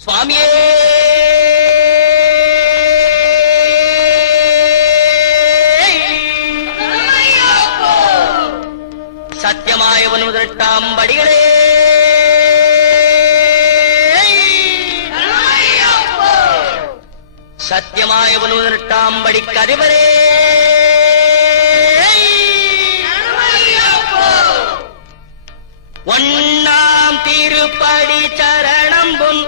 சுவாமியே! சத்தியமாய ஒன்பதெட்டாம் படிகளே சத்தியமாய ஒன்பதெட்டாம் படி கதிபரே ஒன்னாம் திருப்படி சரணம் பொன்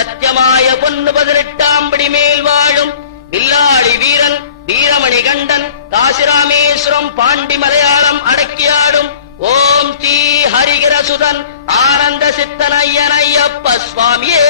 சத்தியமாய பொன்னு பதினெட்டாம் படி மேல் வாழும் வில்லாளி வீரன் வீரமணி கண்டன் காசிராமேஸ்வரம் பாண்டி மலையாளம் அடக்கியாடும் ஓம் ஸ்ரீ ஹரிகரசுதன் ஆனந்த சித்தன் ஐயப்ப சுவாமியே.